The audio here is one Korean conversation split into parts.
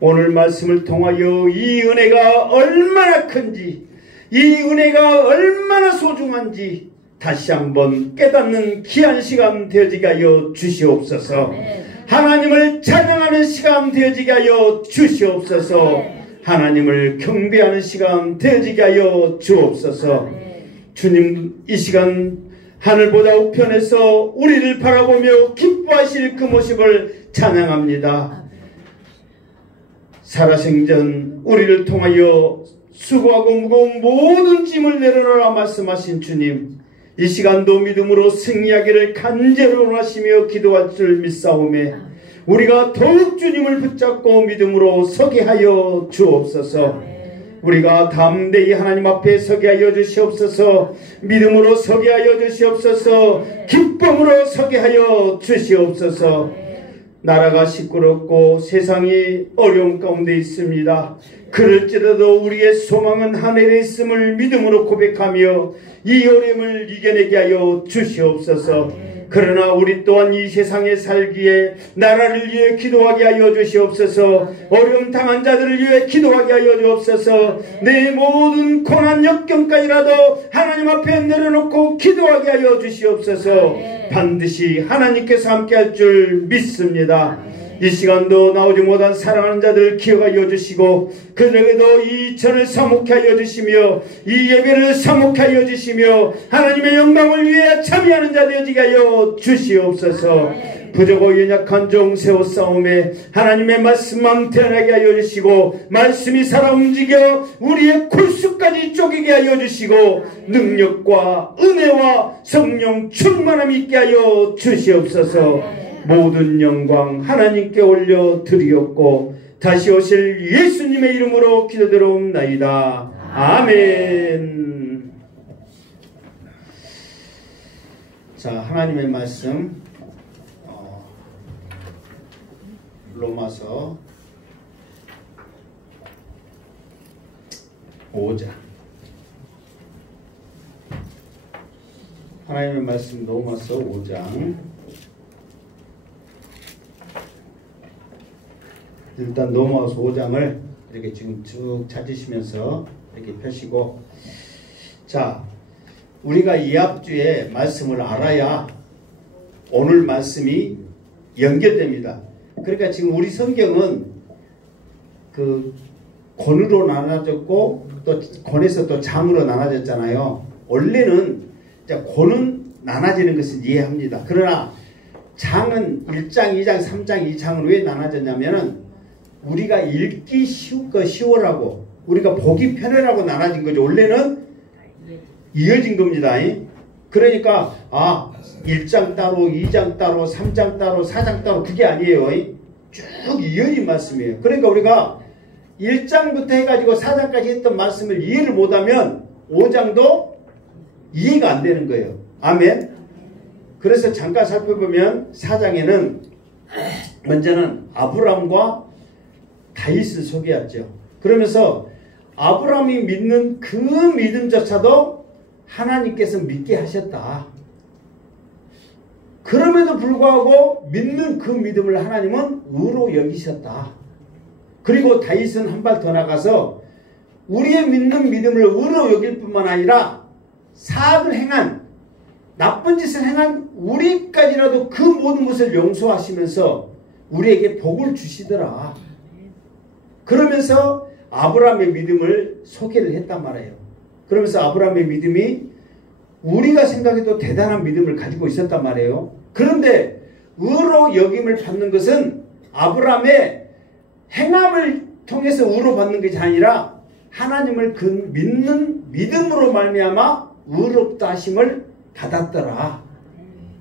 오늘 말씀을 통하여 이 은혜가 얼마나 큰지, 이 은혜가 얼마나 소중한지 다시 한번 깨닫는 귀한 시간 되어지게 하여 주시옵소서. 하나님을 찬양하는 시간 되어지게 하여 주시옵소서. 하나님을 경배하는 시간 되어지게 하여 주옵소서. 주님, 이 시간 하늘보다 우편에서 우리를 바라보며 기뻐하실 그 모습을 찬양합니다. 살아생전 우리를 통하여 수고하고 무거운 모든 짐을 내려놓으라 말씀하신 주님, 이 시간도 믿음으로 승리하기를 간절히 원하시며 기도할 줄 믿사오매 우리가 더욱 주님을 붙잡고 믿음으로 서게 하여 주옵소서. 우리가 담대히 하나님 앞에 서게 하여 주시옵소서. 믿음으로 서게 하여 주시옵소서. 기쁨으로 서게 하여 주시옵소서. 나라가 시끄럽고 세상이 어려움 가운데 있습니다. 그럴지라도 우리의 소망은 하늘에 있음을 믿음으로 고백하며 이 어려움을 이겨내게 하여 주시옵소서. 그러나 우리 또한 이 세상에 살기에 나라를 위해 기도하게 하여 주시옵소서. 어려움 당한 자들을 위해 기도하게 하여 주옵소서. 내 모든 고난 역경까지라도 하나님 앞에 내려놓고 기도하게 하여 주시옵소서. 반드시 하나님께서 함께할 줄 믿습니다. 이 시간도 나오지 못한 사랑하는 자들을 기억하여 주시고 그들에게도 이 전을 사목케 하여 주시며 이 예배를 사목케 하여 주시며 하나님의 영광을 위해 참여하는 자 되어지게 하여 주시옵소서. 부족하고 연약한 종 세워싸움에 하나님의 말씀만 태어나게 하여 주시고 말씀이 살아 움직여 우리의 골수까지 쪼개게 하여 주시고 능력과 은혜와 성령 충만함이 있게 하여 주시옵소서. 모든 영광 하나님께 올려드리옵고 다시 오실 예수님의 이름으로 기도드리옵나이다. 아멘. 자, 하나님의 말씀 로마서 5장. 하나님의 말씀 로마서 5장. 일단 로마서 5장을 이렇게 지금 쭉 찾으시면서 이렇게 펴시고, 자, 우리가 이 앞주에 말씀을 알아야 오늘 말씀이 연결됩니다. 그러니까 지금 우리 성경은 그 권으로 나눠졌고 또 권에서 또 장으로 나눠졌잖아요. 원래는 권은 나눠지는 것을 이해합니다. 그러나 장은 1장, 2장, 3장, 2장은 왜 나눠졌냐면은 우리가 읽기 쉬우라고, 우리가 보기 편하라고 나눠진 거죠. 원래는 이어진 겁니다. 그러니까 1장 따로, 2장 따로, 3장 따로, 4장 따로 그게 아니에요. 쭉 이어진 말씀이에요. 그러니까 우리가 1장부터 해가지고 4장까지 했던 말씀을 이해를 못하면 5장도 이해가 안 되는 거예요. 아멘. 그래서 잠깐 살펴보면 4장에는 먼저는 아브람과 다윗을 소개했죠. 그러면서 아브람이 믿는 그 믿음조차도 하나님께서 믿게 하셨다. 그럼에도 불구하고 믿는 그 믿음을 하나님은 의로 여기셨다. 그리고 다윗은 한 발 더 나가서 우리의 믿는 믿음을 의로 여길 뿐만 아니라 사악을 행한, 나쁜 짓을 행한 우리까지라도 그 모든 것을 용서하시면서 우리에게 복을 주시더라. 그러면서 아브라함의 믿음을 소개를 했단 말이에요. 그러면서 아브라함의 믿음이 우리가 생각해도 대단한 믿음을 가지고 있었단 말이에요. 그런데 의로 여김을 받는 것은 아브라함의 행함을 통해서 의로 받는 것이 아니라 하나님을 그 믿는 믿음으로 말미암아 의롭다 하심을 받았더라.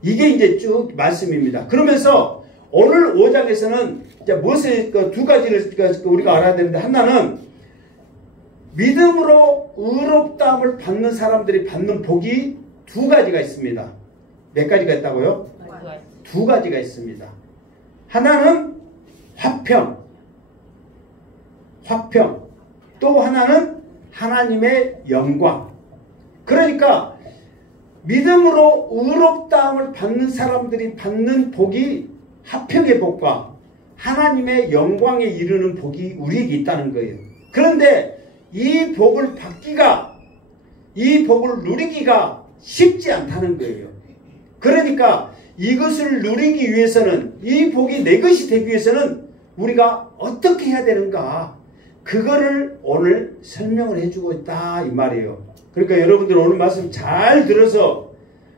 이게 이제 쭉 말씀입니다. 그러면서 오늘 5장에서는 이제 무엇을 두 가지를 우리가 알아야 되는데, 하나는 믿음으로 의롭다함을 받는 사람들이 받는 복이 두 가지가 있습니다. 몇 가지가 있다고요? 두 가지가 있습니다. 하나는 화평. 또 하나는 하나님의 영광. 그러니까 믿음으로 의롭다함을 받는 사람들이 받는 복이 화평의 복과 하나님의 영광에 이르는 복이 우리에게 있다는 거예요. 그런데 이 복을 받기가, 이 복을 누리기가 쉽지 않다는 거예요. 그러니까 이것을 누리기 위해서는, 이 복이 내 것이 되기 위해서는 우리가 어떻게 해야 되는가, 그거를 오늘 설명을 해주고 있다 이 말이에요. 그러니까 여러분들 오늘 말씀 잘 들어서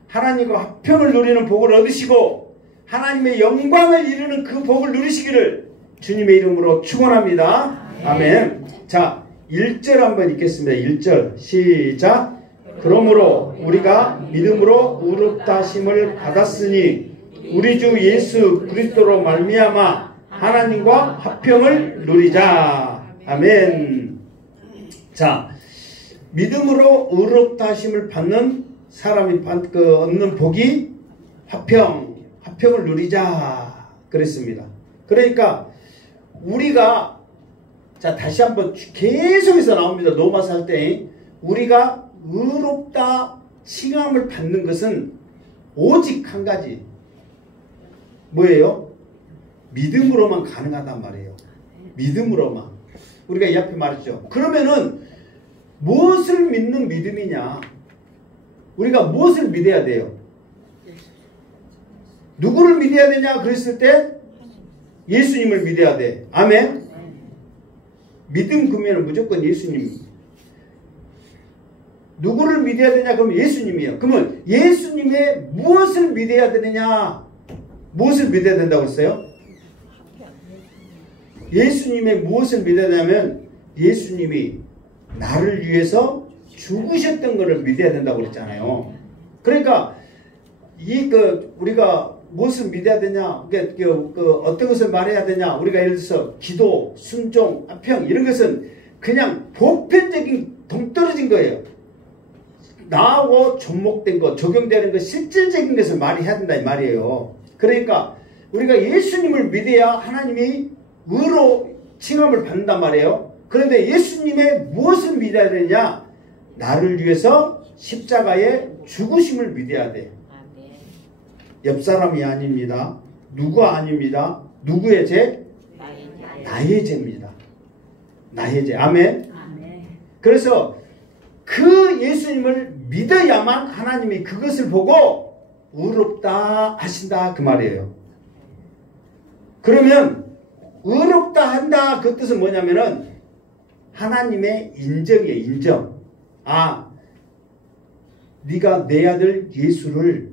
하나님과 화평을 누리는 복을 얻으시고 하나님의 영광을 이루는 그 복을 누리시기를 주님의 이름으로 축원합니다. 아멘. 자, 1절 한번 읽겠습니다. 1절 시작. 그러므로 우리가 믿음으로 의롭다 하심을 받았으니 우리 주 예수 그리스도로 말미암아 하나님과 화평을 누리자. 아멘. 자, 믿음으로 의롭다 하심을 받는 사람이 얻는 복이 화평을 누리자 그랬습니다. 그러니까 우리가, 자, 다시 한번 계속해서 나옵니다. 로마서 할 때 우리가 의롭다 칭함을 받는 것은 오직 한 가지, 뭐예요? 믿음으로만 가능하단 말이에요. 믿음으로만. 우리가 이 앞에 말했죠. 그러면은 무엇을 믿는 믿음이냐? 우리가 무엇을 믿어야 돼요? 누구를 믿어야 되냐 그랬을 때 예수님을 믿어야 돼. 아멘. 믿음 그러면 무조건 예수님. 누구를 믿어야 되냐 그러면 예수님이에요. 그러면 예수님의 무엇을 믿어야 되느냐? 무엇을 믿어야 된다고 했어요? 예수님의 무엇을 믿어야 되냐면 예수님이 나를 위해서 죽으셨던 것을 믿어야 된다고 그랬잖아요. 그러니까 우리가 무엇을 믿어야 되냐, 어떤 것을 말해야 되냐, 우리가 예를 들어서 기도, 순종, 화평 이런 것은 그냥 보편적인 동떨어진 거예요. 나하고 접목된 것, 적용되는 것, 실질적인 것을 말해야 된다 이 말이에요. 그러니까 우리가 예수님을 믿어야 하나님이 의로 칭함을 받는단 말이에요. 그런데 예수님의 무엇을 믿어야 되냐? 나를 위해서 십자가에 죽으심을 믿어야 돼. 옆 사람이 아닙니다. 누가 아닙니다. 누구의 죄? 나의 죄입니다. 나의 죄. 아멘. 그래서 그 예수님을 믿어야만 하나님이 그것을 보고 의롭다 하신다 그 말이에요. 그러면 의롭다 한다 그 뜻은 뭐냐면은 하나님의 인정이에요. 인정. 아, 네가 내 아들 예수를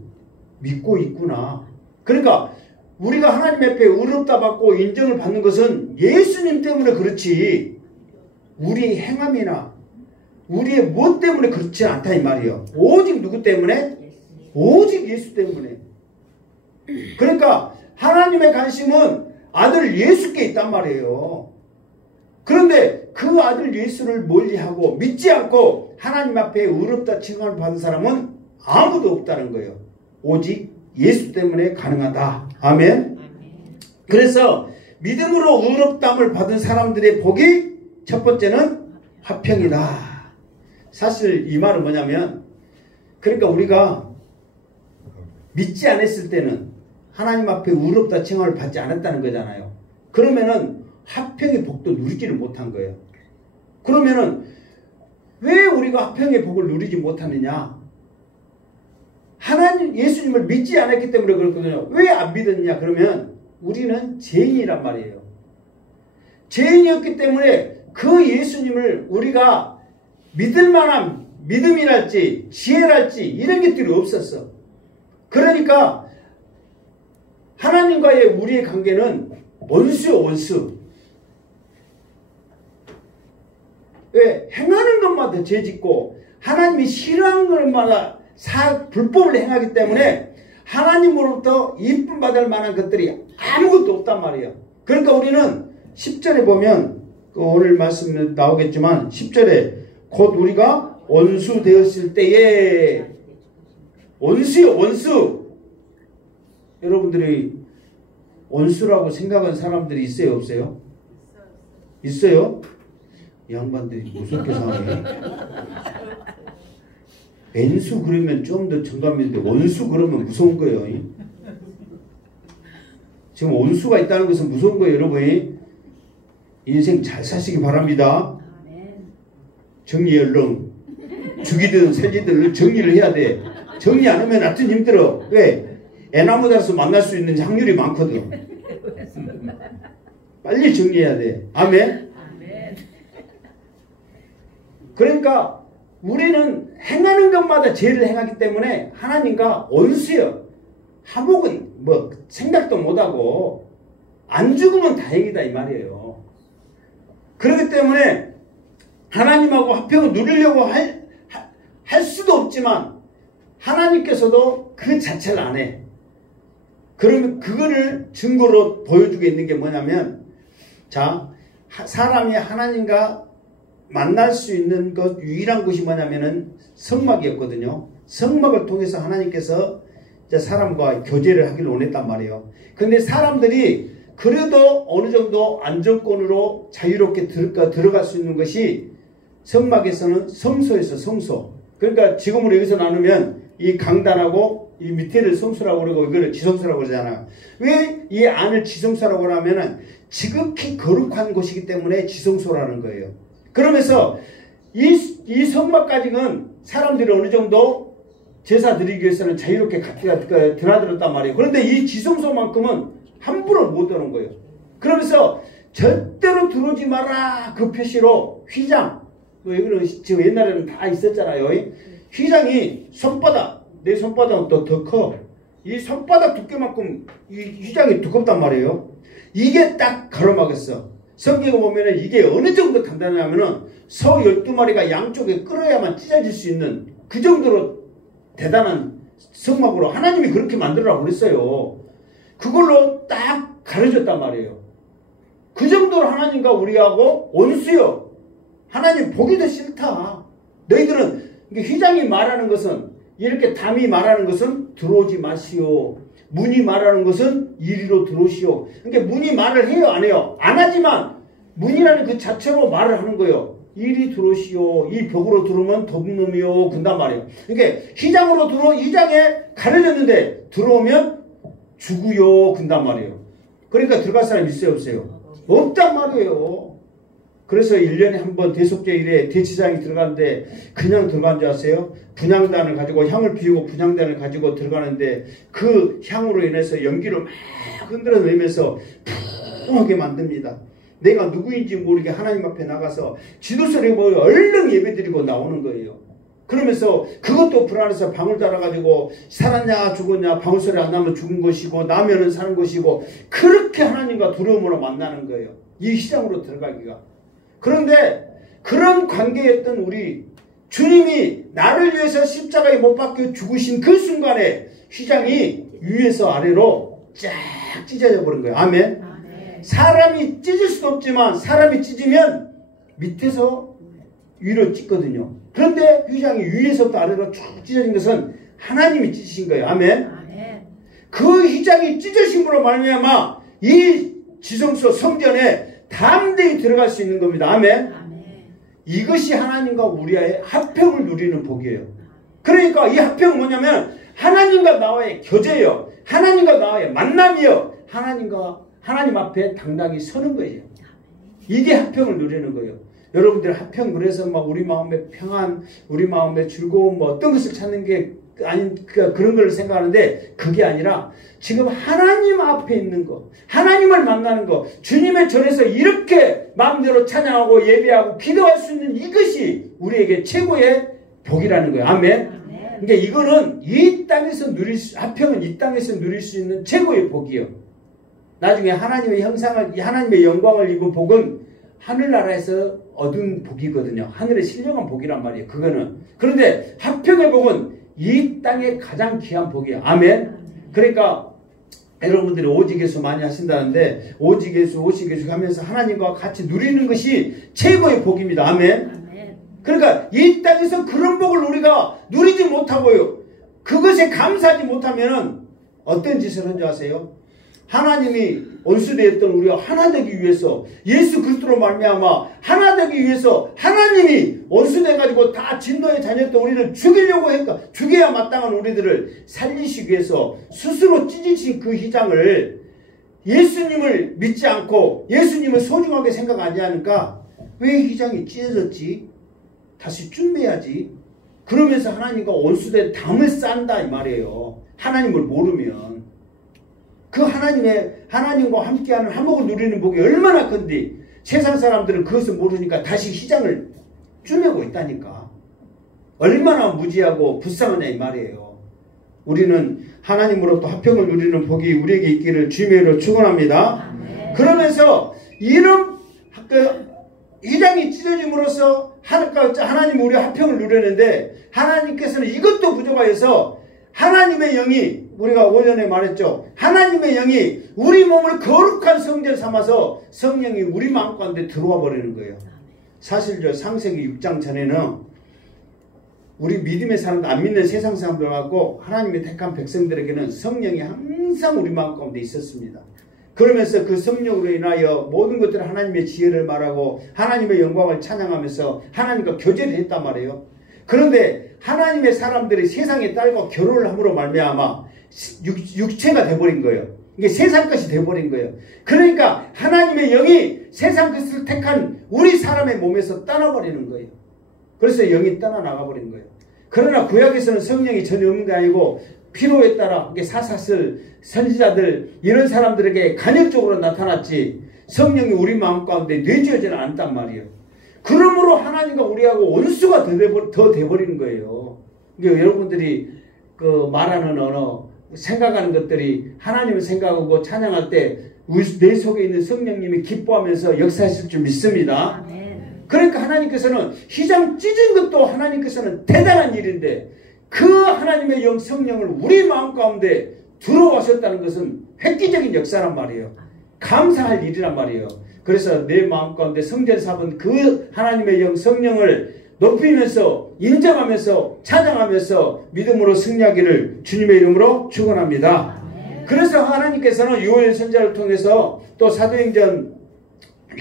믿고 있구나. 그러니까 우리가 하나님 앞에 의롭다 받고 인정을 받는 것은 예수님 때문에 그렇지 우리의 행함이나 우리의 무엇 때문에 그렇지 않다 이 말이에요. 오직 누구 때문에? 오직 예수 때문에. 그러니까 하나님의 관심은 아들 예수께 있단 말이에요. 그런데 그 아들 예수를 멀리하고 믿지 않고 하나님 앞에 의롭다 칭함을 받은 사람은 아무도 없다는 거예요. 오직 예수 때문에 가능하다. 아멘. 그래서 믿음으로 의롭다함을 받은 사람들의 복이 첫 번째는 화평이다. 사실 이 말은 뭐냐면, 그러니까 우리가 믿지 않았을 때는 하나님 앞에 의롭다 칭함을 받지 않았다는 거잖아요. 그러면은 화평의 복도 누리지를 못한 거예요. 그러면은 왜 우리가 화평의 복을 누리지 못하느냐? 하나님 예수님을 믿지 않았기 때문에 그렇거든요. 왜 안 믿었냐? 그러면 우리는 죄인이란 말이에요. 죄인이었기 때문에 그 예수님을 우리가 믿을 만한 믿음이랄지 지혜랄지 이런 것들이 없었어. 그러니까 하나님과의 우리의 관계는 원수요, 원수. 왜? 행하는 것마다 죄짓고 하나님이 싫어하는 것마다 불법을 행하기 때문에 하나님으로부터 이쁨 받을 만한 것들이 아무것도 없단 말이에요. 그러니까 우리는 10절에 보면 오늘 말씀 나오겠지만 10절에 곧 우리가 원수 되었을 때에 원수요, 원수. 여러분들이 원수라고 생각하는 사람들이 있어요, 없어요? 있어요? 이 양반들이 무섭게 사네. 왼수 그러면 좀 더 정감인데 원수 그러면 무서운 거예요. 지금 원수가 있다는 것은 무서운 거예요, 여러분이. 인생 잘 사시기 바랍니다. 정리 얼른. 죽이든 살리든 정리를 해야 돼. 정리 안 하면 하여튼 힘들어. 왜? 애나무 달아서 만날 수 있는 확률이 많거든. 빨리 정리해야 돼. 아멘? 그러니까 우리는 행하는 것마다 죄를 행하기 때문에 하나님과 원수요. 화목은 뭐 생각도 못하고 안 죽으면 다행이다 이 말이에요. 그렇기 때문에 하나님하고 화평을 누리려고 할 수도 없지만 하나님께서도 그 자체를 안 해. 그러면 그거를 증거로 보여주고 있는 게 뭐냐면, 자, 사람이 하나님과 만날 수 있는 것 유일한 곳이 뭐냐면은 성막이었거든요. 성막을 통해서 하나님께서 사람과 교제를 하기를 원했단 말이에요. 근데 사람들이 그래도 어느 정도 안정권으로 자유롭게 들어갈 수 있는 것이 성막에서는 성소에서 성소. 그러니까 지금으로 여기서 나누면 이 강단하고 이 밑에를 성소라고 그러고 이거를 지성소라고 그러잖아요. 왜 이 안을 지성소라고 하면은 지극히 거룩한 곳이기 때문에 지성소라는 거예요. 그러면서 이 성막까지는 사람들이 어느 정도 제사 드리기 위해서는 자유롭게 드나들었단 말이에요. 그런데 이 지성소만큼은 함부로 못 오는 거예요. 그러면서 절대로 들어오지 마라 그 표시로 휘장, 뭐 이거는 지금 옛날에는 다 있었잖아요. 휘장이 손바닥, 내 손바닥은 또 더 커. 이 손바닥 두께만큼 이 휘장이 두껍단 말이에요. 이게 딱 가로막았어. 성경에 보면은 이게 어느 정도 단단하냐면은 소 12마리가 양쪽에 끌어야만 찢어질 수 있는 그 정도로 대단한 성막으로 하나님이 그렇게 만들라고 그랬어요. 그걸로 딱 가려졌단 말이에요. 그 정도로 하나님과 우리하고 원수요. 하나님 보기도 싫다. 너희들은 휘장이 말하는 것은, 이렇게 담이 말하는 것은 들어오지 마시오. 문이 말하는 것은 이리로 들어오시오. 그러니까 문이 말을 해요, 안 해요? 안 하지만 문이라는 그 자체로 말을 하는 거예요. 이리 들어오시오. 이 벽으로 들어오면 도둑놈이요. 군단 말이에요. 그러니까 휘장에 가려졌는데 들어오면 죽으요. 군단 말이에요. 그러니까 들어갈 사람 있어요, 없어요? 없단 말이에요. 그래서 1년에 한 번 대속제일에 대치장이 들어가는데 그냥 들어간 줄 아세요? 분향단을 가지고 향을 피우고 분향단을 가지고 들어가는데 그 향으로 인해서 연기를 막 흔들어 내면서 푸하게 만듭니다. 내가 누구인지 모르게 하나님 앞에 나가서 지도서를 보고 얼른 예배드리고 나오는 거예요. 그러면서 그것도 불안해서 방울 달아가지고 살았냐 죽었냐 방울 소리 안 나면 죽은 것이고 나면은 사는 것이고 그렇게 하나님과 두려움으로 만나는 거예요. 이 시장으로 들어가기가. 그런데 그런 관계였던 우리 주님이 나를 위해서 십자가에 못 박혀 죽으신 그 순간에 휘장이 위에서 아래로 쫙 찢어져 버린 거예요. 아멘. 사람이 찢을 수도 없지만 사람이 찢으면 밑에서 위로 찢거든요. 그런데 휘장이 위에서부터 아래로 쭉 찢어진 것은 하나님이 찢으신 거예요. 아멘. 그 휘장이 찢어짐으로 말미암아 이 지성소 성전에 담대히 들어갈 수 있는 겁니다. 아멘. 이것이 하나님과 우리의 화평을 누리는 복이에요. 그러니까 이 화평은 뭐냐면 하나님과 나와의 교제예요. 하나님과 나와의 만남이요. 하나님 앞에 당당히 서는 거예요. 이게 화평을 누리는 거예요. 여러분들 화평, 그래서 막 우리 마음의 평안, 우리 마음의 즐거움, 뭐 어떤 것을 찾는 게 그런 걸 생각하는데 그게 아니라 지금 하나님 앞에 있는 거, 하나님을 만나는 거, 주님의 전에서 이렇게 마음대로 찬양하고 예배하고 기도할 수 있는 이것이 우리에게 최고의 복이라는 거예요. 아멘. 그러니까 이거는 이 땅에서 화평은 이 땅에서 누릴 수 있는 최고의 복이요. 나중에 하나님의 형상을, 하나님의 영광을 입은 복은 하늘나라에서 얻은 복이거든요. 하늘의 신령한 복이란 말이에요. 그거는. 그런데 화평의 복은 이 땅의 가장 귀한 복이에요. 아멘. 그러니까 여러분들이 오직예수 많이 하신다는데 오직예수 하면서 하나님과 같이 누리는 것이 최고의 복입니다. 아멘. 그러니까 이 땅에서 그런 복을 우리가 누리지 못하고요. 그것에 감사하지 못하면 어떤 짓을 한 줄 아세요? 하나님이 원수되었던 우리가 하나 되기 위해서 예수 그리스도로 말미암아 하나 되기 위해서 하나님이 원수돼가지고 다 진노의 자녀였던 우리를 죽이려고 했다. 죽여야 마땅한 우리들을 살리시기 위해서 스스로 찢으신 그 휘장을 예수님을 믿지 않고 예수님을 소중하게 생각 안 하니까 왜 휘장이 찢어졌지? 다시 준비해야지. 그러면서 하나님과 원수된 담을 쌓는다 이 말이에요. 하나님을 모르면. 그 하나님과 함께하는 화목을 누리는 복이 얼마나 큰데 세상 사람들은 그것을 모르니까 다시 휘장을 쪼매고 있다니까. 얼마나 무지하고 불쌍하냐 이 말이에요. 우리는 하나님으로부터 화평을 누리는 복이 우리에게 있기를 주님의 이름으로 축원합니다. 그러면서 이런 휘장이 찢어짐으로써 하나님 우리 화평을 누렸는데 하나님께서는 이것도 부족하여서 하나님의 영이 우리가 오전에 말했죠. 하나님의 영이 우리 몸을 거룩한 성전 삼아서 성령이 우리 마음 가운데 들어와 버리는 거예요. 사실 저 창세기 6장 전에는 우리 믿음의 사람들, 안 믿는 세상 사람들 갖고 하나님의 택한 백성들에게는 성령이 항상 우리 마음 가운데 있었습니다. 그러면서 그 성령으로 인하여 모든 것들을 하나님의 지혜를 말하고 하나님의 영광을 찬양하면서 하나님과 교제를 했단 말이에요. 그런데 하나님의 사람들이 세상의 딸과 결혼을 함으로 말미암아 육체가 돼버린 거예요. 이게 세상 것이 돼버린 거예요. 그러니까 하나님의 영이 세상 것을 택한 우리 사람의 몸에서 떠나버리는 거예요. 그래서 영이 떠나나가버린 거예요. 그러나 구약에서는 성령이 전혀 없는 게 아니고 필요에 따라 사사슬, 선지자들 이런 사람들에게 간접적으로 나타났지 성령이 우리 마음 가운데 내주어지는 않단 말이에요. 그러므로 하나님과 우리하고 원수가 더 돼버리는 거예요. 그러니까 여러분들이 그 말하는 언어, 생각하는 것들이 하나님을 생각하고 찬양할 때 내 속에 있는 성령님이 기뻐하면서 역사하실 줄 믿습니다. 그러니까 하나님께서는 휘장 찢은 것도 하나님께서는 대단한 일인데 그 하나님의 영 성령을 우리 마음 가운데 들어오셨다는 것은 획기적인 역사란 말이에요. 감사할 일이란 말이에요. 그래서 내 마음 가운데 성전 삼은 그 하나님의 영 성령을 높이면서 인정하면서 찬양하면서 믿음으로 승리하기를 주님의 이름으로 축원합니다. 그래서 하나님께서는 요엘 선지자를 통해서 또 사도행전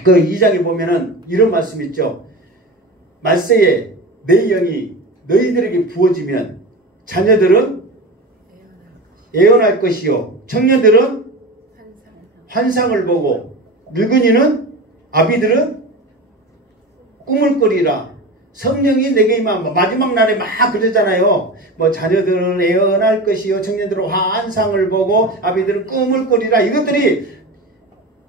그 2장에 보면은 이런 말씀 있죠. 말세에 내 영이 너희들에게 부어지면 자녀들은 예언할 것이요 청년들은 환상을 보고 늙은이는 아비들은 꿈을 꾸리라. 성령이 내게 임하면 마지막 날에 막 그러잖아요. 뭐 자녀들은 예언할 것이요 청년들은 환상을 보고 아비들은 꿈을 꾸리라. 이것들이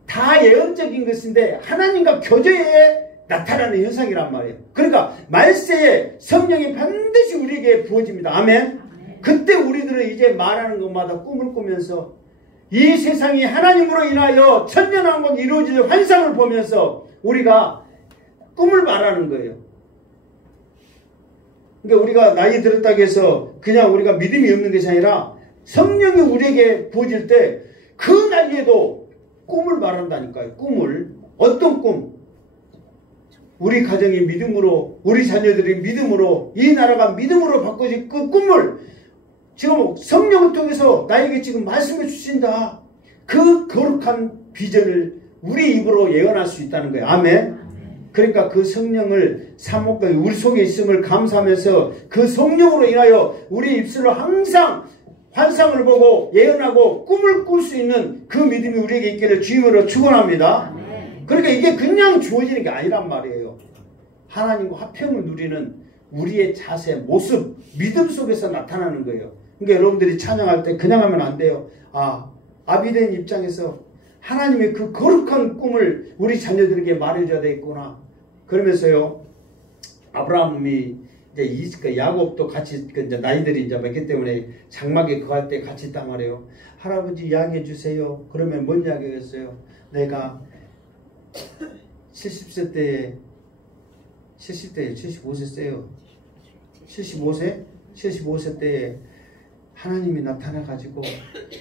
다 예언적인 것인데 하나님과 교제에 나타나는 현상이란 말이에요. 그러니까 말세에 성령이 반드시 우리에게 부어집니다. 아멘. 그때 우리들은 이제 말하는 것마다 꿈을 꾸면서 이 세상이 하나님으로 인하여 천년왕국 이루어질 환상을 보면서 우리가 꿈을 말하는 거예요. 그러니까 우리가 나이 들었다고 해서 그냥 우리가 믿음이 없는 것이 아니라 성령이 우리에게 부어질 때 그 나이에도 꿈을 말한다니까요. 꿈을. 어떤 꿈? 우리 가정이 믿음으로, 우리 자녀들이 믿음으로, 이 나라가 믿음으로 바꿔질 그 꿈을 지금 성령을 통해서 나에게 지금 말씀해 주신다. 그 거룩한 비전을 우리 입으로 예언할 수 있다는 거예요. 아멘. 그러니까 그 성령을 사모가 우리 속에 있음을 감사하면서 그 성령으로 인하여 우리 입술로 항상 환상을 보고 예언하고 꿈을 꿀 수 있는 그 믿음이 우리에게 있기를 주님으로 축원합니다. 그러니까 이게 그냥 주어지는 게 아니란 말이에요. 하나님과 화평을 누리는 우리의 자세, 모습, 믿음 속에서 나타나는 거예요. 그러니까 여러분들이 찬양할 때 그냥 하면 안 돼요. 아비된 입장에서 하나님의 그 거룩한 꿈을 우리 자녀들에게 말해줘야 되겠구나. 그러면서요, 아브라함이 이제 야곱도 같이 이제 나이들이 이제 많기 때문에 장막에 거할 때 같이 있단 말이에요. 할아버지 이야기해 주세요. 그러면 뭔 이야기겠어요? 내가 70세 때에 75세세요. 75세 때에 하나님이 나타나가지고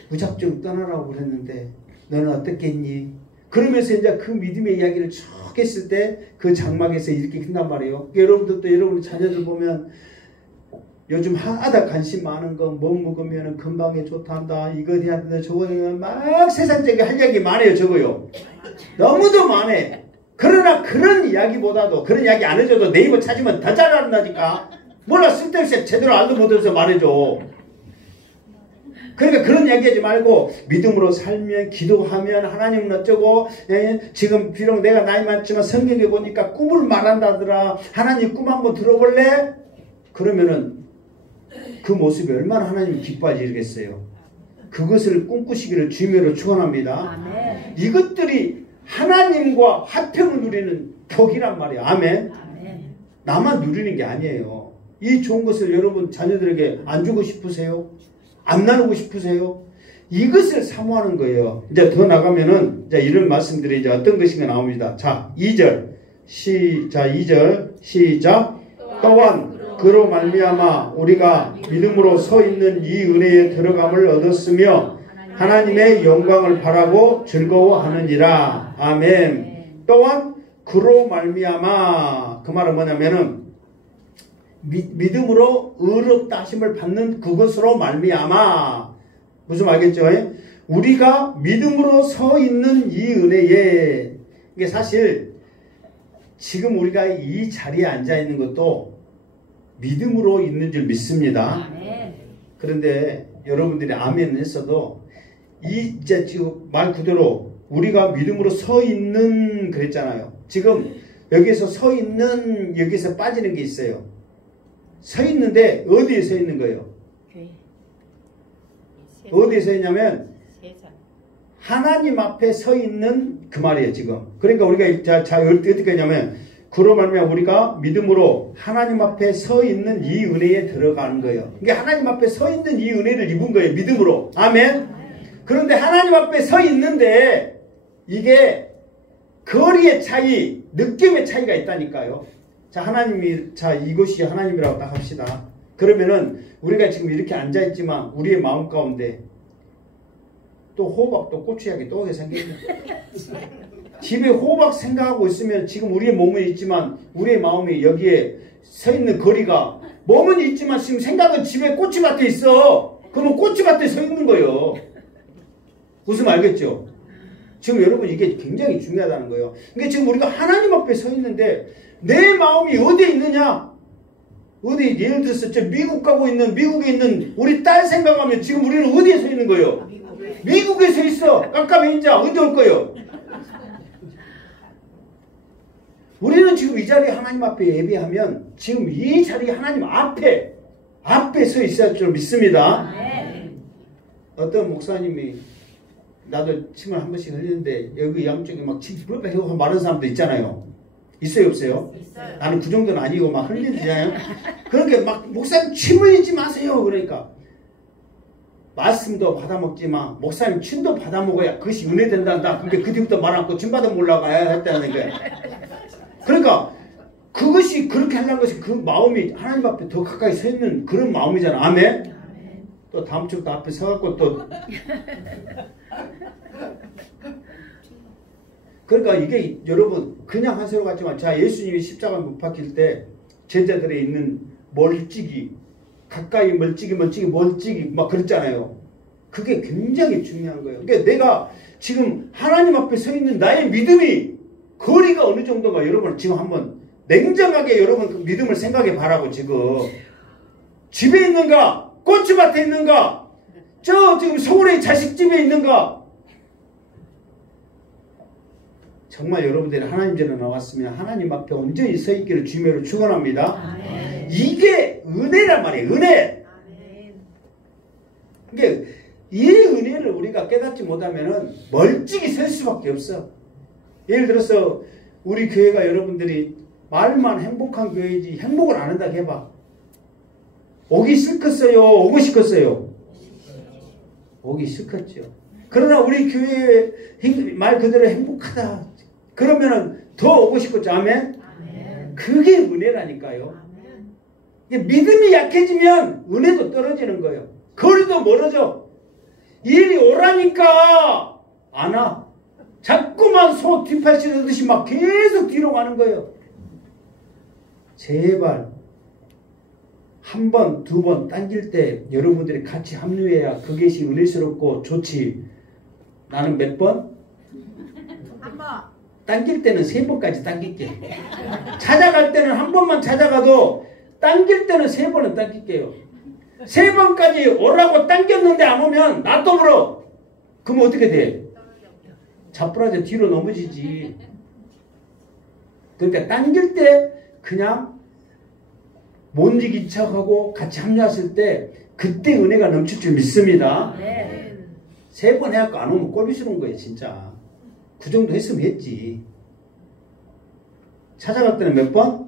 무작정 떠나라고 그랬는데 너는 어떻겠니? 그러면서 이제 그 믿음의 이야기를 쭉 했을 때 그 장막에서 이렇게 끝난 말이에요. 여러분들도 여러분 자녀들 보면 요즘 하다 관심 많은 거 뭐 먹으면 건강에 좋단다. 이거 해야 된다. 저거 해야 된다. 막 세상적인 할 이야기 많아요. 저거요. 너무도 많아. 그러나 그런 이야기보다도 그런 이야기 안 해줘도 네이버 찾으면 더 잘한다니까. 몰라 쓸데없이 제대로 알도 못해서 말해줘. 그러니까 그런 얘기하지 말고 믿음으로 살면 기도하면 하나님은 어쩌고 지금 비록 내가 나이 많지만 성경에 보니까 꿈을 말한다더라. 하나님 꿈 한번 들어볼래? 그러면은 그 모습이 얼마나 하나님 기뻐하시겠어요. 그것을 꿈꾸시기를 주님으로 축원합니다. 아멘. 이것들이 하나님과 화평을 누리는 격이란 말이에요. 아멘. 아멘. 나만 누리는 게 아니에요. 이 좋은 것을 여러분 자녀들에게 안 주고 싶으세요? 안 나누고 싶으세요? 이것을 사모하는 거예요. 이제 더 나가면은 이제 이런 말씀들이 이제 어떤 것인가 나옵니다. 자, 2절. 2절 시작. 또한 그로 말미암아 우리가 믿음으로 서 있는 이 은혜에 들어감을 얻었으며 하나님의 영광을 바라고 즐거워하느니라. 아멘. 또한 그로 말미암아 그 말은 뭐냐면은 믿음으로 의롭다 하심을 받는 그것으로 말미암아 무슨 말겠죠? 우리가 믿음으로 서 있는 이 은혜에 이게 사실 지금 우리가 이 자리에 앉아 있는 것도 믿음으로 있는 줄 믿습니다. 그런데 여러분들이 아멘 했어도 이제 지금 말 그대로 우리가 믿음으로 서 있는 그랬잖아요. 지금 여기서 서 있는 여기서 빠지는 게 있어요. 서 있는데 어디에 서 있는 거예요? 어디에 서 있냐면 하나님 앞에 서 있는 그 말이에요. 지금 그러니까 우리가 자 어떻게 하냐면 그로 말미암아 우리가 믿음으로 하나님 앞에 서 있는 이 은혜에 들어가는 거예요. 이게 하나님 앞에 서 있는 이 은혜를 입은 거예요. 믿음으로. 아멘. 그런데 하나님 앞에 서 있는데 이게 거리의 차이, 느낌의 차이가 있다니까요. 자, 하나님이, 자, 이것이 하나님이라고 딱 합시다. 그러면은 우리가 지금 이렇게 앉아있지만 우리의 마음 가운데 또 호박도 고추약이 또 생겼네. 집에 호박 생각하고 있으면 지금 우리의 몸은 있지만 우리의 마음이 여기에 서 있는 거리가 몸은 있지만 지금 생각은 집에 꼬치밭에 있어. 그러면 꼬치밭에 서 있는 거예요. 무슨 알겠죠? 지금 여러분 이게 굉장히 중요하다는 거예요. 그러니까 지금 우리가 하나님 앞에 서 있는데 내 마음이 어디에 있느냐? 어디 예를 들어서 저 미국에 있는 우리 딸 생각하면 지금 우리는 어디에 서 있는 거예요? 미국에 서 있어. 깜깜이 인자 언제 올 거예요? 우리는 지금 이 자리에 하나님 앞에 예배하면 지금 이 자리에 하나님 앞에 서 있어야 할 줄 믿습니다. 어떤 목사님이 나도 침을 한 번씩 흘리는데 여기 양쪽에 막 침 불까 하고 마른 사람도 있잖아요. 있어요 없어요? 있어요. 나는 그 정도는 아니고 막 흘리잖아요. 그렇게 막 목사님 침 흘리지 마세요. 그러니까 말씀도 받아먹지만 목사님 침도 받아먹어야 그것이 은혜 된단다. 그러니까 그 뒤부터 말 않고 침 받아먹으려고 했다는 거예요. 그러니까 그것이 그렇게 하려는 것이 그 마음이 하나님 앞에 더 가까이 서 있는 그런 마음이잖아. 아멘. 또 다음 주부터 앞에 서갖고 또 그러니까 이게 여러분 그냥 한 소리 같지만 자 예수님이 십자가 못 박힐 때 제자들에 있는 멀찍이 가까이 멀찍이 막 그랬잖아요. 그게 굉장히 중요한 거예요. 그러니까 내가 지금 하나님 앞에 서 있는 나의 믿음이 거리가 어느 정도가 여러분 지금 한번 냉정하게 여러분 그 믿음을 생각해 봐라고. 지금 집에 있는가 꽃밭에 있는가 저 지금 서울의 자식집에 있는가. 정말 여러분들이 하나님 전에 나왔으면 하나님 앞에 온전히 서 있기를 주님으로 축원합니다. 이게 은혜란 말이에요. 은혜. 그러니까 이 은혜를 우리가 깨닫지 못하면은 멀찍이 설 수밖에 없어. 예를 들어서 우리 교회가 여러분들이 말만 행복한 교회이지 행복을 안 한다고 해봐. 오기 싫겠어요? 오고 싶겠어요? 오기 싫겠죠. 그러나 우리 교회 말 그대로 행복하다. 그러면은 더 오고 싶겠죠. 아멘? 그게 은혜라니까요. 믿음이 약해지면 은혜도 떨어지는 거예요. 거리도 멀어져. 일이 오라니까 안 와. 자꾸만 소 뒷팔찌르듯이 막 계속 뒤로 가는 거예요. 제발 한 번, 두 번 당길 때 여러분들이 같이 합류해야 그것이 은혜스럽고 좋지. 나는 몇 번? 한 번. 당길 때는 3번까지 당길게. 찾아갈 때는 한 번만 찾아가도 당길 때는 3번은 당길게요. 3번까지 오라고 당겼는데 안 오면 나 또 불어. 그럼 어떻게 돼? 자빠라져 뒤로 넘어지지. 그러니까 당길 때 그냥 못 이긴 척하고 같이 합류했을 때 그때 은혜가 넘칠 줄 믿습니다. 3번 해갖고 안 오면 꼴비스러운 거예요 진짜. 그 정도 했으면 했지. 찾아갈 때는 몇 번?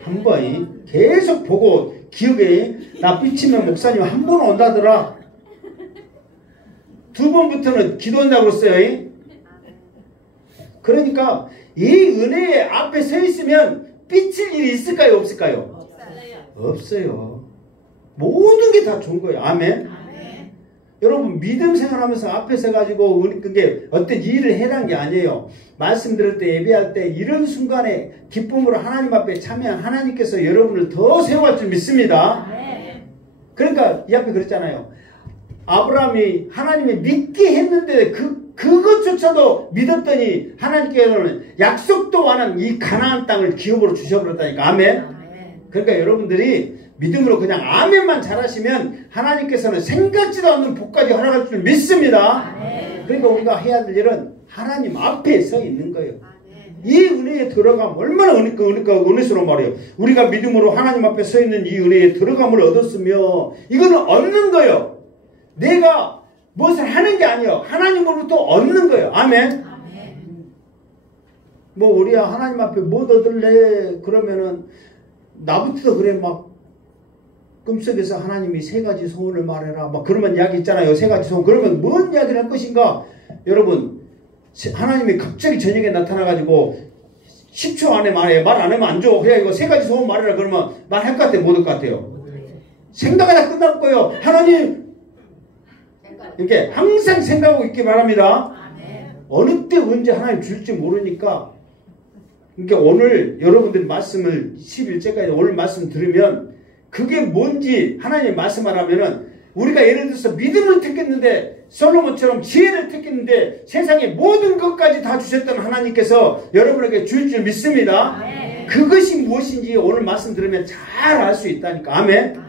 한 번. 계속 보고 기억에 나 삐치면 목사님 한 번 온다더라. 2번부터는 기도한다고 그랬어요. 그러니까 이 은혜 앞에 서 있으면 삐칠 일이 있을까요? 없을까요? 없어요. 모든 게 다 좋은 거예요. 아멘. 여러분 믿음 생활하면서 앞에 서가지고 그게 어떤 일을 해란 게 아니에요. 말씀 들을 때 예배할 때 이런 순간에 기쁨으로 하나님 앞에 참여한 하나님께서 여러분을 더 세워갈 줄 믿습니다. 그러니까 이 앞에 그랬잖아요. 아브라함이 하나님이 믿게 했는데 그것조차도 믿었더니 하나님께서는 약속도 안 한 이 가나안 땅을 기업으로 주셔버렸다니까. 아멘. 그러니까 여러분들이 믿음으로 그냥 아멘만 잘하시면 하나님께서는 생각지도 않는 복까지 허락할 줄 믿습니다. 그러니까 우리가 해야 될 일은 하나님 앞에 서 있는 거예요. 이 은혜에 들어가면 얼마나 은혜스러운 말이에요. 우리가 믿음으로 하나님 앞에 서 있는 이 은혜에 들어감을 얻었으며 이거는 얻는 거예요. 내가 무엇을 하는 게 아니에요. 하나님으로부터 얻는 거예요. 아멘. 뭐 우리야 하나님 앞에 뭐 얻을래? 그러면은 나부터 그래 막 꿈속에서 하나님이 3가지 소원을 말해라 막 그러면 이야기 있잖아요. 3가지 소원. 그러면 뭔 이야기를 할 것인가? 여러분 하나님이 갑자기 저녁에 나타나가지고 10초 안에 말해. 말 안 하면 안 줘. 그냥 이거 3가지 소원 말해라 그러면 말할 것 같아요? 못 할 것 같아요? 생각하다 끝날 거예요. 하나님 이렇게 항상 생각하고 있기 바랍니다. 어느 때 언제 하나님 줄지 모르니까. 그러니까 오늘 여러분들 말씀을 11절까지 오늘 말씀 들으면 그게 뭔지 하나님 말씀하라면은 우리가 예를 들어서 믿음을 택했는데 솔로몬처럼 지혜를 택했는데 세상의 모든 것까지 다 주셨던 하나님께서 여러분에게 줄 줄 믿습니다. 그것이 무엇인지 오늘 말씀 들으면 잘 알 수 있다니까. 아멘.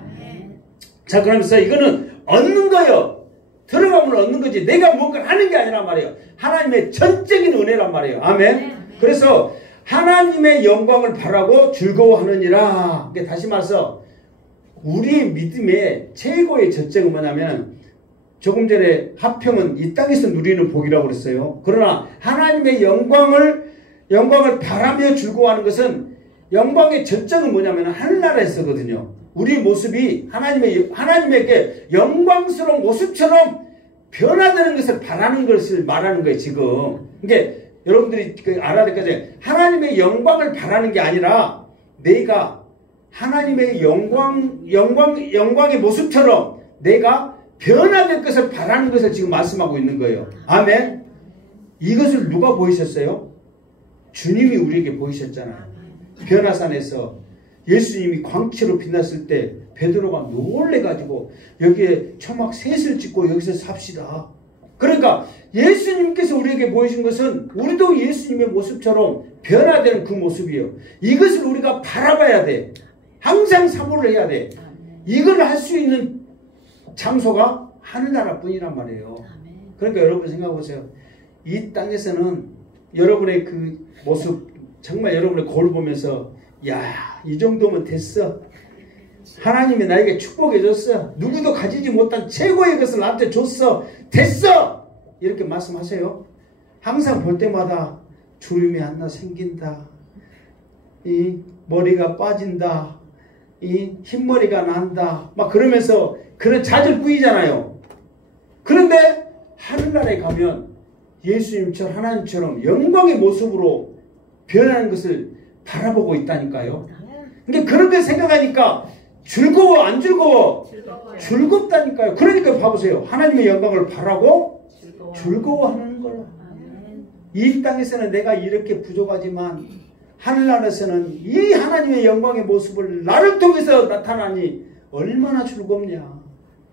자, 그러면서 이거는 얻는 거예요. 들어가면 얻는 거지 내가 뭔가 하는 게 아니란 말이에요. 하나님의 전적인 은혜란 말이에요. 아멘. 그래서 하나님의 영광을 바라고 즐거워하느니라. 다시 말해서 우리의 믿음의 최고의 저점은 뭐냐면 조금 전에 화평은 이 땅에서 누리는 복이라고 그랬어요. 그러나 하나님의 영광을 바라며 즐거워하는 것은 영광의 저점은 뭐냐면 하늘나라에서거든요. 우리 모습이 하나님에게 영광스러운 모습처럼 변화되는 것을 바라는 것을 말하는 거예요. 지금 이게 여러분들이 알아야 될 것은 하나님의 영광을 바라는 게 아니라 내가 하나님의 영광의 모습처럼 내가 변화될 것을 바라는 것을 지금 말씀하고 있는 거예요. 아멘. 이것을 누가 보이셨어요? 주님이 우리에게 보이셨잖아요. 변화산에서 예수님이 광채로 빛났을 때 베드로가 놀래가지고 여기에 초막 셋을 짓고 여기서 삽시다. 그러니까 예수님께서 우리에게 보이신 것은 우리도 예수님의 모습처럼 변화되는 그 모습이에요. 이것을 우리가 바라봐야 돼. 항상 사모를 해야 돼. 이걸 할 수 있는 장소가 하늘나라 뿐이란 말이에요. 그러니까 여러분 생각해 보세요. 이 땅에서는 여러분의 그 모습 정말 여러분의 거울 보면서 야, 이 정도면 됐어. 하나님이 나에게 축복해 줬어. 누구도 가지지 못한 최고의 것을 나한테 줬어. 됐어! 이렇게 말씀하세요. 항상 볼 때마다 주름이 하나 생긴다. 이 머리가 빠진다. 이 흰머리가 난다. 막 그러면서 그런 잦을 꾸이잖아요. 그런데 하늘나라에 가면 예수님처럼 하나님처럼 영광의 모습으로 변하는 것을 바라보고 있다니까요. 그러니까 그렇게 생각하니까 즐거워 안 즐거워? 즐겁다니까요. 그러니까 봐보세요. 하나님의 영광을 바라고 즐거워하는 거예요. 이 땅에서는 내가 이렇게 부족하지만 하늘나라에서는 이 하나님의 영광의 모습을 나를 통해서 나타나니 얼마나 즐겁냐.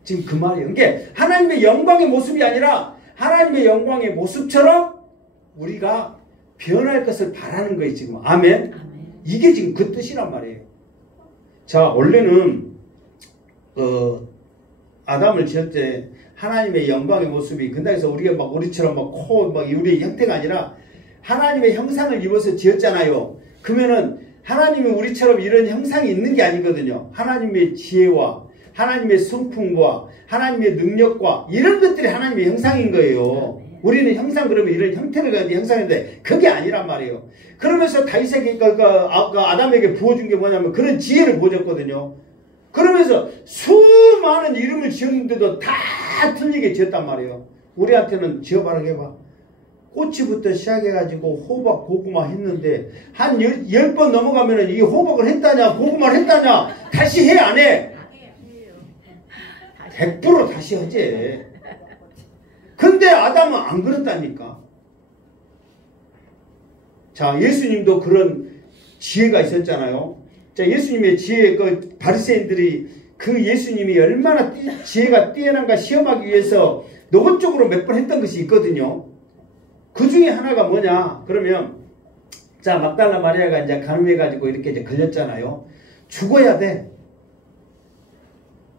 지금 그 말이에요. 그러니까 하나님의 영광의 모습이 아니라 하나님의 영광의 모습처럼 우리가 변할 것을 바라는 거예요. 지금. 아멘. 이게 지금 그 뜻이란 말이에요. 자, 원래는 아담을 지을 때 하나님의 영광의 모습이 근다해서 우리가 막 우리처럼 막 코 막 우리의 형태가 아니라 하나님의 형상을 입어서 지었잖아요. 그러면은 하나님이 우리처럼 이런 형상이 있는 게 아니거든요. 하나님의 지혜와 하나님의 성품과 하나님의 능력과 이런 것들이 하나님의 형상인 거예요. 우리는 형상 그러면 이런 형태를 가진 형상인데 그게 아니란 말이에요. 그러면서 다윗에게 아담에게 부어준 게 뭐냐면 그런 지혜를 부어줬거든요. 그러면서 수많은 이름을 지었는데도 다 틀리게 지었단 말이에요. 우리한테는 지어봐라 해봐. 꼬치부터 시작해가지고 호박, 고구마 했는데 한 10번 넘어가면은 이 호박을 했다냐 고구마를 했다냐 다시 해 안 해? 100% 다시 하지. 근데 아담은 안 그렇다니까. 자, 예수님도 그런 지혜가 있었잖아요. 자, 예수님의 지혜, 그 바리새인들이 그 예수님이 얼마나 지혜가 뛰어난가 시험하기 위해서 노골적으로 몇 번 했던 것이 있거든요. 그 중에 하나가 뭐냐? 그러면 자, 막달라 마리아가 이제 간음해가지고 이렇게 이제 걸렸잖아요. 죽어야 돼.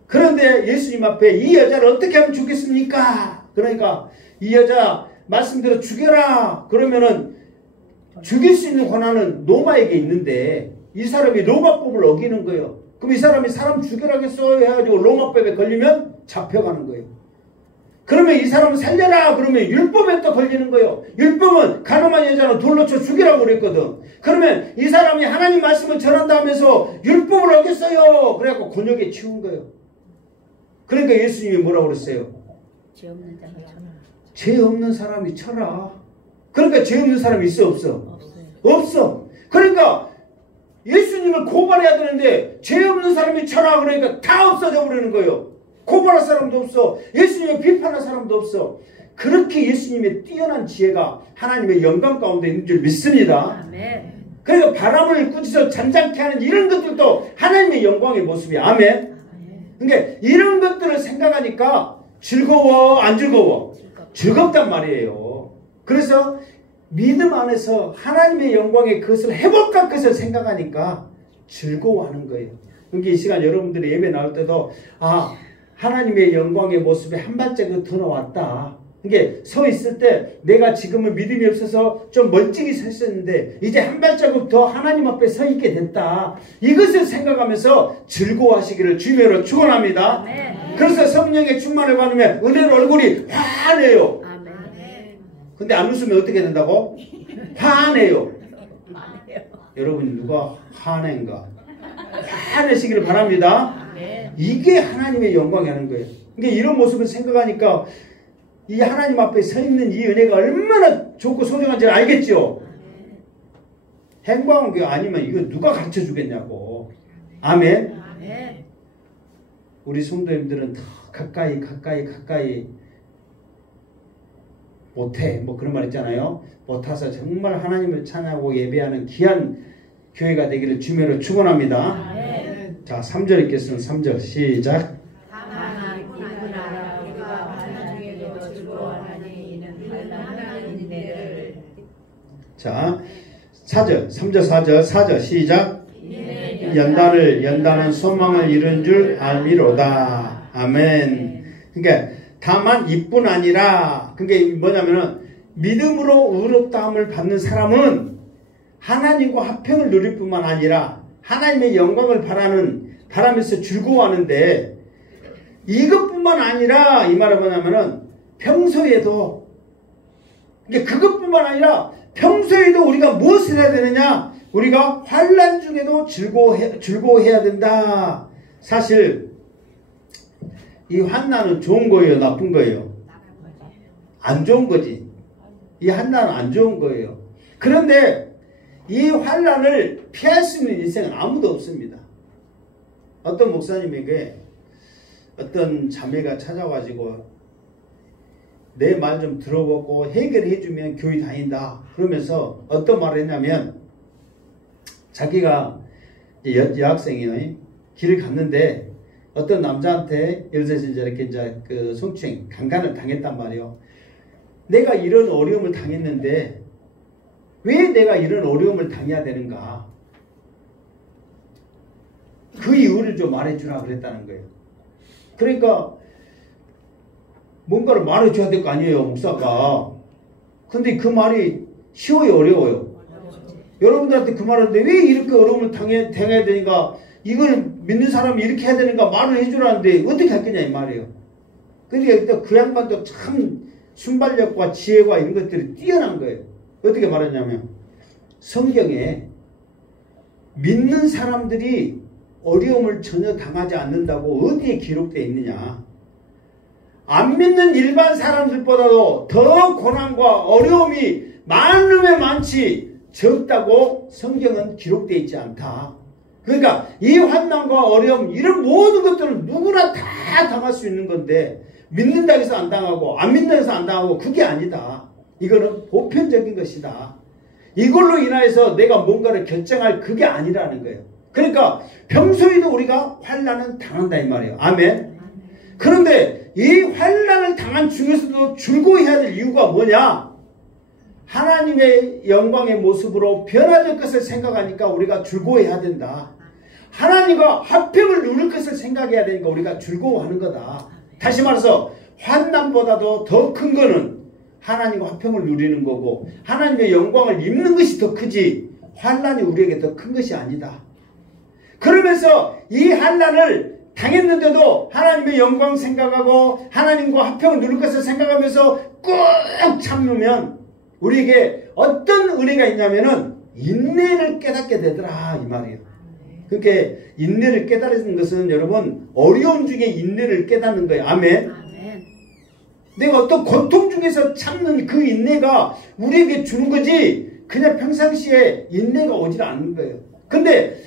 그런데 예수님 앞에 이 여자를 어떻게 하면 죽겠습니까? 그러니까 이 여자 말씀대로 죽여라. 그러면은 죽일 수 있는 권한은 로마에게 있는데 이 사람이 로마법을 어기는 거예요. 그럼 이 사람이 사람 죽여라겠어 해가지고 로마법에 걸리면 잡혀가는 거예요. 그러면 이 사람을 살려라 그러면 율법에 또 걸리는 거예요. 율법은 가늠한 여자는 돌로 쳐 죽이라고 그랬거든. 그러면 이 사람이 하나님 말씀을 전한다 하면서 율법을 어겼어요. 그래갖고 곤욕에 치운 거예요. 그러니까 예수님이 뭐라고 그랬어요? 죄 없는 사람이 쳐라. 그러니까 죄 없는 사람이 있어 없어? 없어. 그러니까 예수님을 고발해야 되는데 죄 없는 사람이 쳐라 그러니까 다 없어져 버리는 거예요. 고발할 사람도 없어. 예수님을 비판할 사람도 없어. 그렇게 예수님의 뛰어난 지혜가 하나님의 영광 가운데 있는 줄 믿습니다. 아멘. 그러니까 바람을 꾸짖어 잔잔케 하는 이런 것들도 하나님의 영광의 모습이야. 아멘. 그러니까 이런 것들을 생각하니까 즐거워 안 즐거워? 즐겁단 말이에요. 그래서 믿음 안에서 하나님의 영광의 그것을 해볼까 그것을 생각하니까 즐거워하는 거예요. 그러니까 이 시간 여러분들이 예배 나올 때도 하나님의 영광의 모습에 한 발자국 더 나왔다. 이게 서 있을 때 내가 지금은 믿음이 없어서 좀 멀찍이 서 있었는데 이제 한 발자국 더 하나님 앞에 서 있게 됐다. 이것을 생각하면서 즐거워하시기를 주님으로 축원합니다. 그래서 성령의 충만을 받으면 은혜로 얼굴이 환해요. 근데 안 웃으면 어떻게 된다고? 환해요. 여러분 누가 환해인가? 환해시기를 바랍니다. 이게 하나님의 영광이라는 거예요. 그러니까 이런 모습을 생각하니까 이 하나님 앞에 서 있는 이 은혜가 얼마나 좋고 소중한지 알겠죠? 행방한 게 아니면 이거 누가 가르쳐 주겠냐고. 아멘. 우리 성도님들은 더 가까이 못해. 뭐 그런 말 있잖아요. 못해서 정말 하나님을 찬양하고 예배하는 귀한 교회가 되기를 주님으로 축원합니다. 자, 3절 읽겠습니다. 3절 시작. 자, 4절, 3절, 4절 시작. 연단은 소망을 이룬 줄 알미로다. 아멘. 그러니까 다만 이뿐 아니라 그게 뭐냐면은 믿음으로 의롭다함을 받는 사람은 하나님과 화평을 누릴 뿐만 아니라 하나님의 영광을 바라면서 즐거워하는데 이것뿐만 아니라 이 말은 뭐냐면은 평소에도 그것뿐만 아니라 평소에도 우리가 무엇을 해야 되느냐? 우리가 환난 중에도 즐거워해야 된다. 사실 이 환난은 좋은 거예요, 나쁜 거예요? 안 좋은 거지. 이 환난은 안 좋은 거예요. 그런데 이 환난을 피할 수 있는 인생은 아무도 없습니다. 어떤 목사님에게 어떤 자매가 찾아와가지고 내 말 좀 들어보고 해결해주면 교회 다닌다. 그러면서 어떤 말을 했냐면 자기가 여학생이에요. 길을 갔는데 어떤 남자한테 예를 들어서 이렇게 이제 그 성추행, 강간을 당했단 말이에요. 내가 이런 어려움을 당했는데 왜 내가 이런 어려움을 당해야 되는가? 그 이유를 좀 말해주라 그랬다는 거예요. 그러니까 뭔가를 말해줘야 될 거 아니에요, 목사가. 근데 그 말이 쉬워요, 어려워요? 여러분들한테 그 말하는데 왜 이렇게 어려움을 당해야 되니까, 이걸 믿는 사람이 이렇게 해야 되는가 말을 해주라는데 어떻게 했겠냐 이 말이에요. 그러니까 그 양반도 참 순발력과 지혜와 이런 것들이 뛰어난 거예요. 어떻게 말했냐면, 성경에 믿는 사람들이 어려움을 전혀 당하지 않는다고 어디에 기록되어 있느냐. 안 믿는 일반 사람들보다도 더 고난과 어려움이 많으면 많지 적다고 성경은 기록되어 있지 않다. 그러니까 이 환난과 어려움, 이런 모든 것들은 누구나 다 당할 수 있는 건데, 믿는다고 해서 안 당하고 안 믿는다고 해서 안 당하고 그게 아니다. 이거는 보편적인 것이다. 이걸로 인하여서 내가 뭔가를 결정할 그게 아니라는 거예요. 그러니까 평소에도 우리가 환난은 당한다 이 말이에요. 아멘. 그런데 이 환난을 당한 중에서도 즐거워해야 될 이유가 뭐냐? 하나님의 영광의 모습으로 변화될 것을 생각하니까 우리가 즐거워해야 된다. 하나님과 화평을 누릴 것을 생각해야 되니까 우리가 즐거워하는 거다. 다시 말해서 환난보다도 더 큰 거는 하나님과 화평을 누리는 거고, 하나님의 영광을 입는 것이 더 크지 환난이 우리에게 더 큰 것이 아니다. 그러면서 이 환난을 당했는데도 하나님의 영광 생각하고 하나님과 화평을 누릴 것을 생각하면서 꾹 참으면 우리에게 어떤 은혜가 있냐면은 인내를 깨닫게 되더라 이 말이에요. 그러니까 인내를 깨달은 것은 여러분 어려움 중에 인내를 깨닫는 거예요. 아멘. 내가 어떤 고통 중에서 참는 그 인내가 우리에게 주는 거지 그냥 평상시에 인내가 오질 않는 거예요. 근데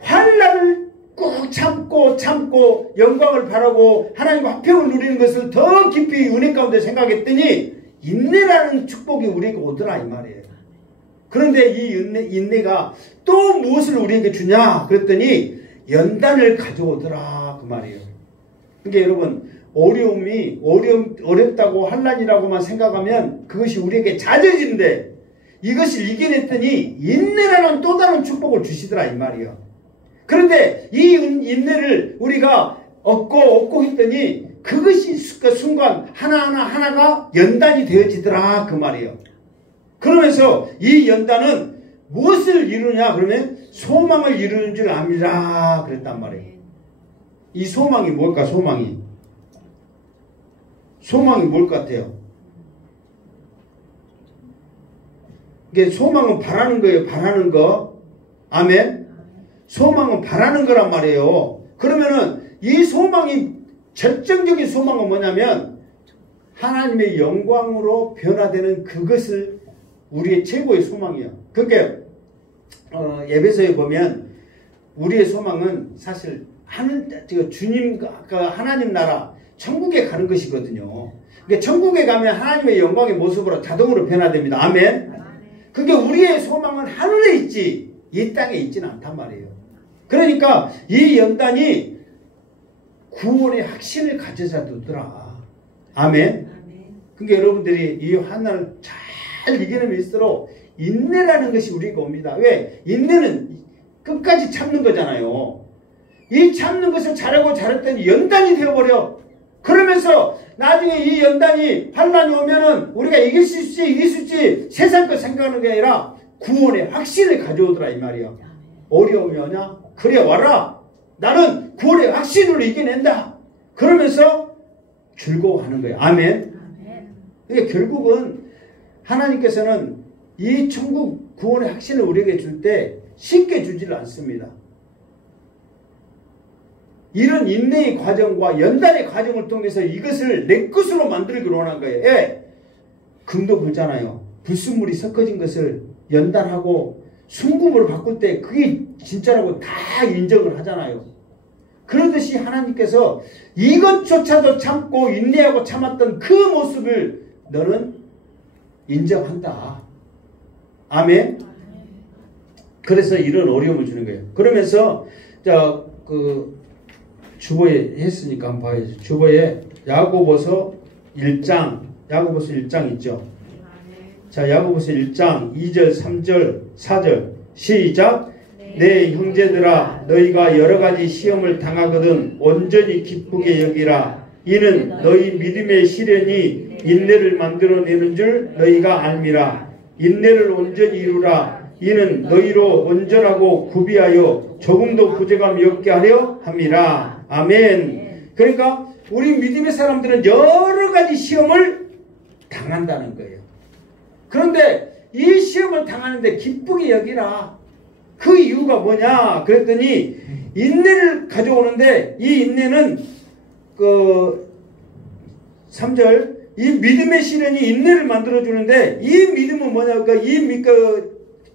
환난을 꾹 참고 영광을 바라고 하나님과 화평을 누리는 것을 더 깊이 은혜 가운데 생각했더니 인내라는 축복이 우리에게 오더라 이 말이에요. 그런데 이 인내가 또 무엇을 우리에게 주냐 그랬더니 연단을 가져오더라 그 말이에요. 그러니까 여러분 어렵다고 환난이라고만 생각하면 그것이 우리에게 잦아지는데, 이것을 이겨냈더니 인내라는 또 다른 축복을 주시더라 이 말이에요. 그런데 이 인내를 우리가 얻고 했더니 그것이 그 순간 하나가 연단이 되어지더라 그 말이에요. 그러면서 이 연단은 무엇을 이루냐 그러면 소망을 이루는 줄 압니다 그랬단 말이에요. 이 소망이 뭘까? 소망이 뭘 것 같아요? 이게 소망은 바라는 거예요. 바라는 거. 아멘. 소망은 바라는 거란 말이에요. 그러면은 이 소망이 절정적인 소망은 뭐냐면 하나님의 영광으로 변화되는 그것을 우리의 최고의 소망이에요. 그러니까 에베소에 보면 우리의 소망은 사실 주님과 하나님 나라 천국에 가는 것이거든요. 그러니까 천국에 가면 하나님의 영광의 모습으로 자동으로 변화됩니다. 아멘. 그러니까 우리의 소망은 하늘에 있지 이 땅에 있지는 않단 말이에요. 그러니까 이 연단이 구원의 확신을 가져다주더라. 아멘. 그러니까 여러분들이 이 환난을 잘 이겨내면일수록 인내라는 것이 우리가 옵니다. 왜? 인내는 끝까지 참는 거잖아요. 이 참는 것을 잘했더니 연단이 되어버려. 그러면서 나중에 이 연단이 환난이 오면은 우리가 이길 수 있지 세상 것 생각하는 게 아니라 구원의 확신을 가져오더라 이 말이야. 어려움이 오냐? 그래 와라. 나는 구원의 확신으로 이겨낸다. 그러면서 즐거워하는 거예요. 아멘. 그러니까 결국은 하나님께서는 이 천국 구원의 확신을 우리에게 줄 때 쉽게 주지를 않습니다. 이런 인내의 과정과 연단의 과정을 통해서 이것을 내 것으로 만들기로 원한 거예요. 예. 금도 불잖아요. 불순물이 섞어진 것을 연단하고 순금으로 바꿀 때 그게 진짜라고 다 인정을 하잖아요. 그러듯이 하나님께서 이것조차도 참고 인내하고 참았던 그 모습을 너는 인정한다. 아멘. 그래서 이런 어려움을 주는 거예요. 그러면서 주보에 했으니까 한번 봐야죠. 주보에 야고보서 1장 있죠. 자, 야고보서 1장 2절, 3절, 4절 시작. 내 형제들아 너희가 여러가지 시험을 당하거든 온전히 기쁘게 여기라. 이는 너희 믿음의 시련이 인내를 만들어내는 줄 너희가 알미라. 인내를 온전히 이루라. 이는 너희로 온전하고 구비하여 조금도 부족함이 없게 하려 함이라. 아멘. 그러니까 우리 믿음의 사람들은 여러가지 시험을 당한다는 거예요. 그런데 이 시험을 당하는데 기쁘게 여기라. 그 이유가 뭐냐 그랬더니 인내를 가져오는데 이 인내는 3절 이 믿음의 시련이 인내를 만들어주는데 이 믿음은 뭐냐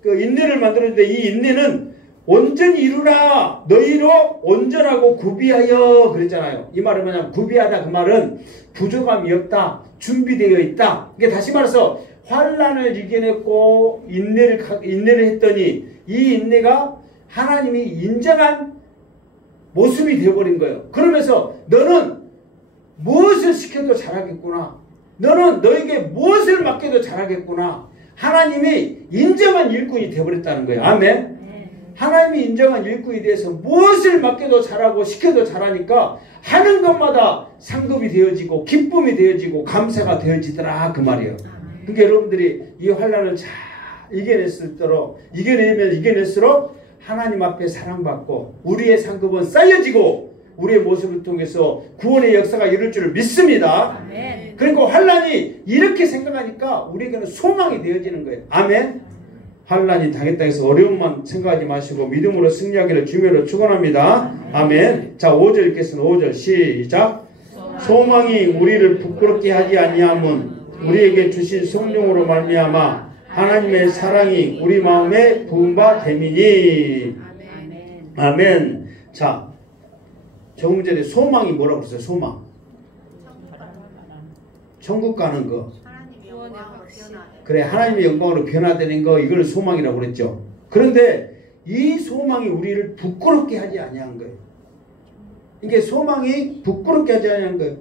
인내를 만들어주는데 이 인내는 온전히 이루라. 너희로 온전하고 구비하여 그랬잖아요. 이 말은 뭐냐면 구비하다 그 말은 부족함이 없다. 준비되어 있다. 이게 다시 말해서 환난을 이겨냈고 인내를 했더니 이 인내가 하나님이 인정한 모습이 되어버린 거예요. 그러면서 너는 무엇을 시켜도 잘하겠구나. 너는 너에게 무엇을 맡겨도 잘하겠구나. 하나님이 인정한 일꾼이 되어버렸다는 거예요. 아멘. 하나님이 인정한 일꾼에 대해서 무엇을 맡겨도 잘하고 시켜도 잘하니까 하는 것마다 상급이 되어지고 기쁨이 되어지고 감사가 되어지더라 그 말이에요. 그러니까 여러분들이 이 환난을 잘 이겨낼수록 하나님 앞에 사랑받고 우리의 상급은 쌓여지고 우리의 모습을 통해서 구원의 역사가 이룰 줄 믿습니다. 아멘. 그러니까 환난이 이렇게 생각하니까 우리에게는 소망이 되어지는 거예요. 아멘. 환난이 당했다 해서 어려움만 생각하지 마시고 믿음으로 승리하기를 주님으로 축원합니다. 아멘. 자 5절 읽겠습니다. 5절 시작. 소망이 우리를 부끄럽게 하지 아니함은 우리에게 주신 성령으로 말미암아 하나님의 사랑이 우리 마음에 부은 바 됨이니. 아멘. 자 조금 전에 소망이 뭐라고 그랬어요? 소망. 천국 가는 거. 그래 하나님의 영광으로 변화되는 거 이걸 소망이라고 그랬죠. 그런데 이 소망이 우리를 부끄럽게 하지 아니한 거예요. 이게 소망이 부끄럽게 하지 아니한 거예요.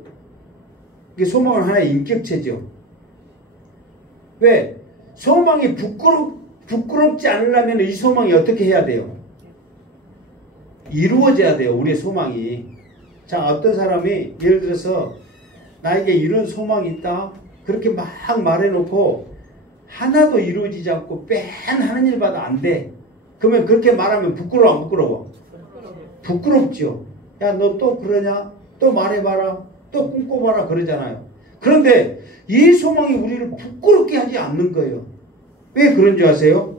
이게 소망은 하나의 인격체죠. 왜? 소망이 부끄럽지 않으려면 이 소망이 어떻게 해야 돼요? 이루어져야 돼요. 우리의 소망이. 자 어떤 사람이 예를 들어서 나에게 이런 소망이 있다 그렇게 막 말해놓고 하나도 이루어지지 않고 뺀 하는 일마다 안 돼. 그러면 그렇게 말하면 부끄러워 안 부끄러워? 부끄럽죠. 야 너 또 그러냐? 또 말해봐라. 또 꿈꿔봐라 그러잖아요. 그런데 이 소망이 우리를 부끄럽게 하지 않는 거예요. 왜 그런 줄 아세요?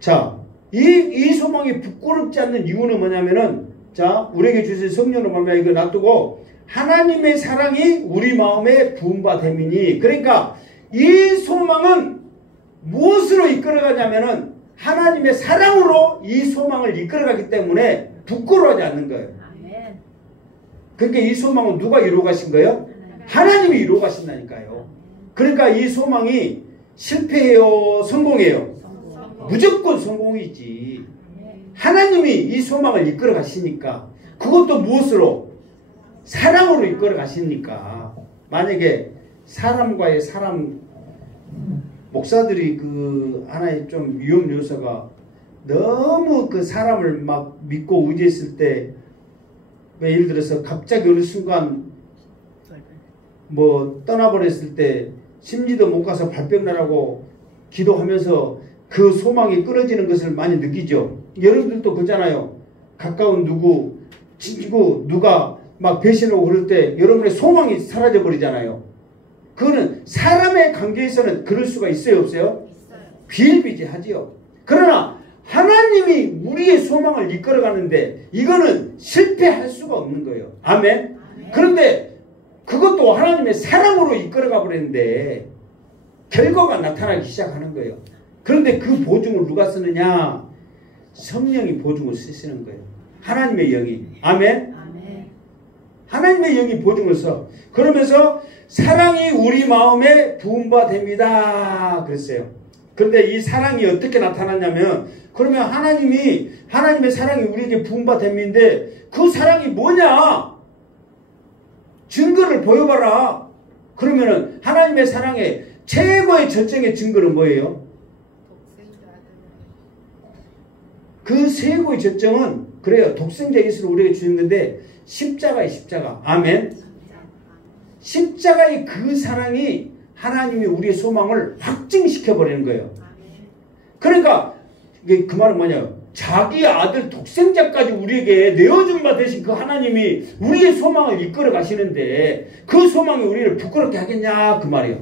자, 이 소망이 부끄럽지 않는 이유는 뭐냐면은 자 우리에게 주신 성령으로 말미암아 이거 놔두고 하나님의 사랑이 우리 마음에 부은 바 됨이니. 그러니까 이 소망은 무엇으로 이끌어가냐면은 하나님의 사랑으로 이 소망을 이끌어가기 때문에 부끄러워하지 않는 거예요. 그러니까 이 소망은 누가 이루어 가신 거예요? 하나님이 이루어 가신다니까요. 그러니까 이 소망이 실패해요? 성공해요? 무조건 성공이지. 하나님이 이 소망을 이끌어 가시니까. 그것도 무엇으로? 사랑으로 이끌어 가시니까. 만약에 사람과의 사람 목사들이 그 하나의 좀 위험 요소가 너무 그 사람을 막 믿고 의지했을 때 예를 들어서 갑자기 어느 순간 뭐 떠나버렸을 때 심지도 못 가서 발병 나라고 기도하면서 그 소망이 끊어지는 것을 많이 느끼죠. 여러분들도 그렇잖아요. 가까운 누구 친구 누가 막 배신하고 그럴 때 여러분의 소망이 사라져 버리잖아요. 그거는 사람의 관계에서는 그럴 수가 있어요 없어요? 비일비재하지요. 그러나 하나님이 우리의 소망을 이끌어가는데 이거는 실패할 수가 없는 거예요. 아멘. 그런데 그것도 하나님의 사랑으로 이끌어가 버리는데 결과가 나타나기 시작하는 거예요. 그런데 그 보증을 누가 쓰느냐? 성령이 보증을 쓰시는 거예요. 하나님의 영이. 아멘. 하나님의 영이 보증을 써. 그러면서 사랑이 우리 마음에 부은 바 됩니다. 그랬어요. 그런데 이 사랑이 어떻게 나타났냐면 그러면 하나님의 사랑이 우리에게 부은 바 됨인데 그 사랑이 뭐냐? 증거를 보여봐라. 그러면은 하나님의 사랑의 최고의 절정의 증거는 뭐예요? 그 세고의 절정은 그래요. 독생자 예수를 우리에게 주는 건데 십자가의 십자가. 아멘. 십자가의 그 사랑이 하나님이 우리의 소망을 확증시켜버리는 거예요. 그러니까 그 말은 뭐냐, 자기 아들 독생자까지 우리에게 내어준 바 대신 그 하나님이 우리의 소망을 이끌어 가시는데 그 소망이 우리를 부끄럽게 하겠냐 그 말이에요.